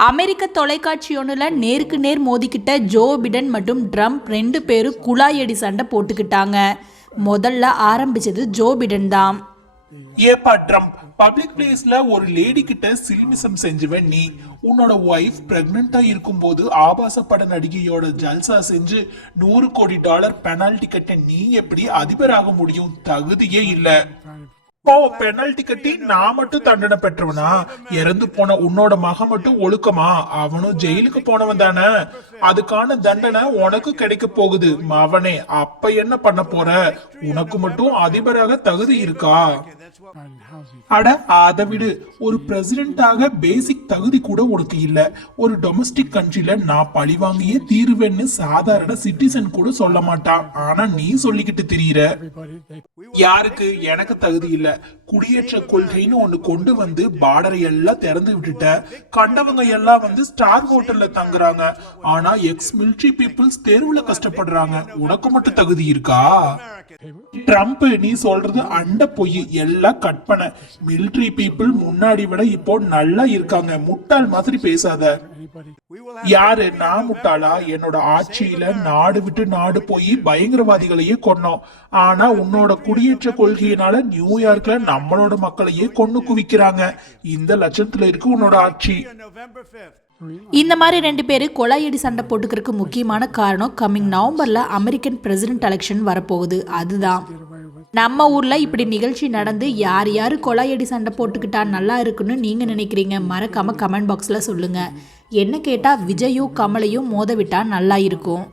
அமெரிக்க தொலைக்காட்சி ஒன்றில் நேருக்கு நேர் மோதிக்கிட்ட ஜோ பிடன் மற்றும் ட்ரம்ப் 2 பேரும் குழாயடி சண்டை போட்டுக்கிட்டாங்க. முதல்ல ஆரம்பிச்சது ஜோ பிடன் தான். ஏப்பா ட்ரம்ப், பப்ளிக் பிளேஸ்ல ஒரு லேடி கிட்ட சில்மிசம் செஞ்சுவன் நீ. உன்னோட ஒய்ஃப் பிரெக்னண்டா இருக்கும்போது ஆபாச பட நடிகையோட ஜல்சா செஞ்சு $100 கோடி பெனால்டி கட்ட நீ எப்படி அதிபராக முடியும்? தகுதியே இல்ல. ஓ, பெனால்டி கட்டி நான் மட்டும் தண்டனை பெற்றவனா? இறந்து போன உன்னோட மகன் மட்டும் ஒழுக்கமா? அவனும் ஜெயிலுக்கு போனவன் தானே. அதுக்கான தண்டனை உனக்கு கிடைக்க போகுது மவனே. அப்ப என்ன பண்ண போற? உனக்கு மட்டும் அதிபராக தகுதி இருக்கா? அட அதை விடு. ஒரு பிரசிடென்டாக பேசிக் தகுதி கூட உனக்கு இல்ல. ஒரு டொமஸ்டிக் கண்ட்ரில நான் பழி வாங்கியே தீருவேன்னு சாதாரண சிட்டிசன் கூட சொல்ல மாட்டான். ஆனா நீ சொல்லிக்கிட்டு திரியிற. யாருக்கு? எனக்கு தகுதி இல்ல. குடியேற்ற கொள்கைன்னு ஒண்ணு கொண்டு வந்து பார்டரை எல்லாம் திறந்து விட்டுட்ட. கண்டவங்க எல்லாம் வந்து ஸ்டார் ஹோட்டல்ல தங்குறாங்க. ஆனா எக்ஸ் மிலிட்டரி பீப்புள்ஸ் தெருவுல கஷ்டப்படுறாங்க. உனக்கு மட்டும் தகுதி இருக்கா? ட்ரம்ப், நீ சொல்றது அண்ட பொய், எல்லாம் கற்பனை. மிலிட்டரி பீப்புள் முன்னாடி விட இப்போ நல்லா இருக்காங்க. முட்டாள் மாதிரி பேசாத. யாரு? நான் முட்டாளா? என்னோட ஆட்சியில நாடு விட்டு நாடு போய் பயங்கரவாதிகளையே கொன்னோம். ஆனா உன்னோட குடியேற்ற கொள்கையினால நியூயார்க்ல நம்மளோட மக்களையே கொன்னு குவிக்கிறாங்க. இந்த லட்சத்துல இருக்கு உன்னோட ஆட்சி. இந்த மாதிரி 2 பேரும் கொலையடி சண்டை போட்டுக்கிறதுக்கு முக்கியமான காரணம் கம்மிங் நவம்பர்ல அமெரிக்கன் பிரசிடென்ட் எலெக்ஷன் வரப்போகுது. அதுதான். நம்ம ஊர்ல இப்படி நிகழ்ச்சி நடந்து யார் யாரு கொலையடி சண்டை போட்டுக்கிட்டா நல்லா இருக்குன்னு நீங்க நினைக்கிறீங்க? மறக்காம கமெண்ட் பாக்ஸ்ல சொல்லுங்க. என்ன கேட்டா விஜயும் கமலையும் மோத விட்டா நல்லா இருக்கும்.